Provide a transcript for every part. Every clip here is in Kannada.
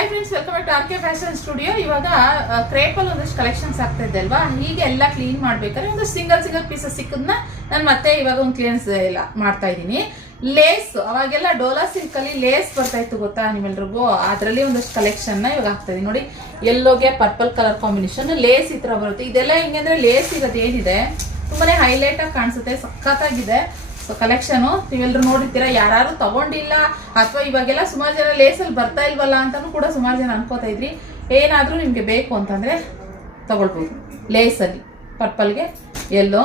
Hi friends, welcome back to R K fashion studio. ಇವಾಗ ಕ್ರೇಪಲ್ಲಿ ಒಂದಷ್ಟು ಕಲೆಕ್ಷನ್ಸ್ ಆಗ್ತಾ ಇದೆ ಅಲ್ವಾ, ಹೀಗೆ ಎಲ್ಲ ಕ್ಲೀನ್ ಮಾಡ್ಬೇಕಾದ್ರೆ ಒಂದು ಸಿಂಗಲ್ ಪೀಸಸ್ ಸಿಕ್ಕದನ್ನ ನಾನು ಮತ್ತೆ ಇವಾಗ ಒಂದು ಕ್ಲಿಯರೆನ್ಸ್ ಎಲ್ಲ ಮಾಡ್ತಾ ಇದ್ದೀನಿ. ಲೇಸ್, ಅವಾಗೆಲ್ಲ ಡೋಲಾ ಸಿಲ್ಕ್ ಅಲ್ಲಿ ಲೇಸ್ ಬರ್ತಾ ಇತ್ತು ಗೊತ್ತಾ ನಿಮ್ಮೆಲ್ರಿಗೂ, ಅದರಲ್ಲಿ ಒಂದಷ್ಟು ಕಲೆಕ್ಷನ್ ಇವಾಗ ಆಗ್ತಾ ಇದೆ ನೋಡಿ. ಯೆಲ್ಲೋಗೆ ಪರ್ಪಲ್ ಕಲರ್ ಕಾಂಬಿನೇಷನ್ ಲೇಸ್ ಈ ತರ ಬರುತ್ತೆ. ಇದೆಲ್ಲ ಹಿಂಗಂದ್ರೆ ಲೇಸ್ ಇರೋದು ಏನಿದೆ ತುಂಬಾನೇ ಹೈಲೈಟ್ ಆಗಿ ಕಾಣಿಸುತ್ತೆ, ಸಖತ್ತಾಗಿದೆ. ಸೊ ಕಲೆಕ್ಷನ್ ನೀವೆಲ್ಲರೂ ನೋಡಿರ್ತೀರಾ, ಯಾರು ತಗೊಂಡಿಲ್ಲ ಅಥವಾ ಇವಾಗೆಲ್ಲ ಸುಮಾರು ಜನ ಲೇಸಲ್ಲಿ ಬರ್ತಾ ಇಲ್ವಲ್ಲ ಅಂತಾನು ಕೂಡ ಸುಮಾರು ಜನ ಅನ್ಕೋತಾ ಇದ್ರಿ. ಏನಾದ್ರೂ ನಿಮ್ಗೆ ಬೇಕು ಅಂತಂದ್ರೆ ತಗೊಳ್ಬೋದು. ಲೇಸಲ್ಲಿ ಪರ್ಪಲ್ಗೆ ಎಲ್ಲೋ,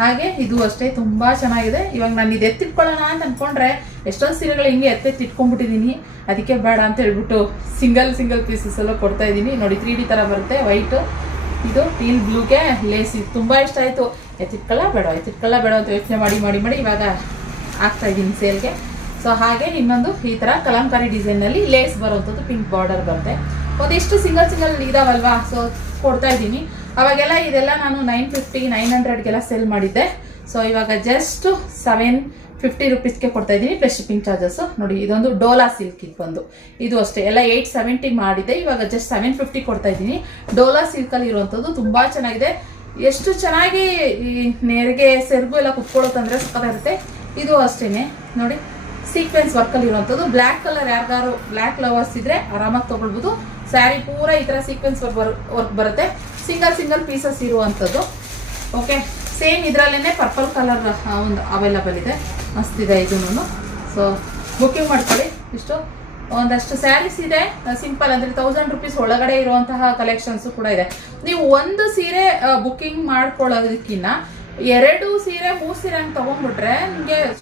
ಹಾಗೆ ಇದು ಅಷ್ಟೇ ತುಂಬಾ ಚೆನ್ನಾಗಿದೆ. ಇವಾಗ ನಾನು ಇದು ಎತ್ತಿಟ್ಕೊಳ್ಳೋಣ ಅಂತ ಅನ್ಕೊಂಡ್ರೆ ಎಷ್ಟೊಂದು ಸೀರೆಗಳು ಹಿಂಗೆ ಎತ್ತಿಟ್ಕೊಂಡ್ಬಿಟ್ಟಿದೀನಿ, ಅದಕ್ಕೆ ಬೇಡ ಅಂತ ಹೇಳ್ಬಿಟ್ಟು ಸಿಂಗಲ್ ಪೀಸಸ್ ಎಲ್ಲ ಕೊಡ್ತಾ ಇದ್ದೀನಿ ನೋಡಿ. 3D ತರ ಬರುತ್ತೆ, ವೈಟ್, ಇದು ಟೀಲ್ ಬ್ಲೂಗೆ ಲೇಸ್. ಇದು ತುಂಬಾ ಇಷ್ಟ ಆಯ್ತು. ಎತ್ತಿಟ್ಕೊಳ್ಳ ಬೇಡ ಅಂತ ಯೋಚನೆ ಮಾಡಿ ಇವಾಗ ಆಗ್ತಾ ಇದ್ದೀನಿ ಸೇಲ್ಗೆ. ಸೊ ಹಾಗೆ ಇನ್ನೊಂದು ಈ ತರ ಕಲಂಕಾರಿ ಡಿಸೈನ್ ನಲ್ಲಿ ಲೇಸ್ ಬರುವಂಥದ್ದು, ಪಿಂಕ್ ಬಾರ್ಡರ್ ಬರುತ್ತೆ. ಒಂದಿಷ್ಟು ಸಿಂಗಲ್ ಇದಾವಲ್ವಾ, ಸೊ ಕೊಡ್ತಾ ಇದ್ದೀನಿ. ಅವಾಗೆಲ್ಲ ಇದೆಲ್ಲ ನಾನು 950 900ಗೆಲ್ಲ ಸೇಲ್ ಮಾಡಿದ್ದೆ. ಸೊ ಇವಾಗ ಜಸ್ಟ್ 750 ರುಪೀಸ್ಗೆ ಕೊಡ್ತಾ ಇದ್ದೀನಿ, ಪ್ಲಸ್ ಶಿಪ್ಪಿಂಗ್ ಚಾರ್ಜಸ್. ನೋಡಿ ಇದೊಂದು ಡೋಲಾ ಸಿಲ್ಕ್ ಬಂದು, ಇದು ಅಷ್ಟೇ ಎಲ್ಲ 870 ಮಾಡಿದೆ, ಇವಾಗ ಜಸ್ಟ್ 750 ಕೊಡ್ತಾ ಇದ್ದೀನಿ. ಡೋಲಾ ಸಿಲ್ಕ್ ಅಲ್ಲಿ ಇರುವಂತದ್ದು ತುಂಬಾ ಚೆನ್ನಾಗಿದೆ. ಎಷ್ಟು ಚೆನ್ನಾಗಿ ಈ ನೇರಿಗೆ ಸೆರಗು ಎಲ್ಲ ಕುತ್ಕೊಳ್ಳೋತಂದ್ರೆ ಸಕ್ಕತ್ತಾಗಿರುತ್ತೆ. ಇದು ಅಷ್ಟೇನೆ ನೋಡಿ, ಸೀಕ್ವೆನ್ಸ್ ವರ್ಕ್ ಅಲ್ಲಿ ಇರುವಂತದ್ದು. ಬ್ಲಾಕ್ ಕಲರ್ ಯಾರಿಗಾರು ಬ್ಲಾಕ್ ಲವರ್ಸ್ ಇದ್ರೆ ಆರಾಮಾಗಿ ತಗೊಳ್ಬಹುದು. ಸ್ಯಾರಿ ಪೂರಾ ಈ ತರ ಸೀಕ್ವೆನ್ಸ್ ವರ್ಕ್ ಬರುತ್ತೆ, ಸಿಂಗಲ್ ಪೀಸಸ್ ಇರುವಂತದ್ದು. ಓಕೆ, ಸೇಮ್ ಇದ್ರಲ್ಲೇನೆ ಪರ್ಪಲ್ ಕಲರ್ ಒಂದು ಅವೈಲಬಲ್ ಇದೆ, ಮಸ್ತಿದೆ ಇದನ್ನು. ಸೊ ಬುಕಿಂಗ್ ಮಾಡ್ಕೊಳ್ಳಿ. ಇಷ್ಟು ಒಂದಷ್ಟು ಸ್ಯಾರೀಸ್ ಇದೆ, ಸಿಂಪಲ್ ಅಂದ್ರೆ 1000 ರುಪೀಸ್ ಒಳಗಡೆ ಇರುವಂತಹ ಕಲೆಕ್ಷನ್ಸ್ ಕೂಡ ಇದೆ. ನೀವು ಒಂದು ಸೀರೆ ಬುಕಿಂಗ್ ಮಾಡ್ಕೊಳ್ಳೋದಕ್ಕಿಂತ 2 ಸೀರೆ 3 ಸೀರೆ ಹಂಗೆ ತಗೊಂಡ್ಬಿಟ್ರೆ ನಿಮಗೆ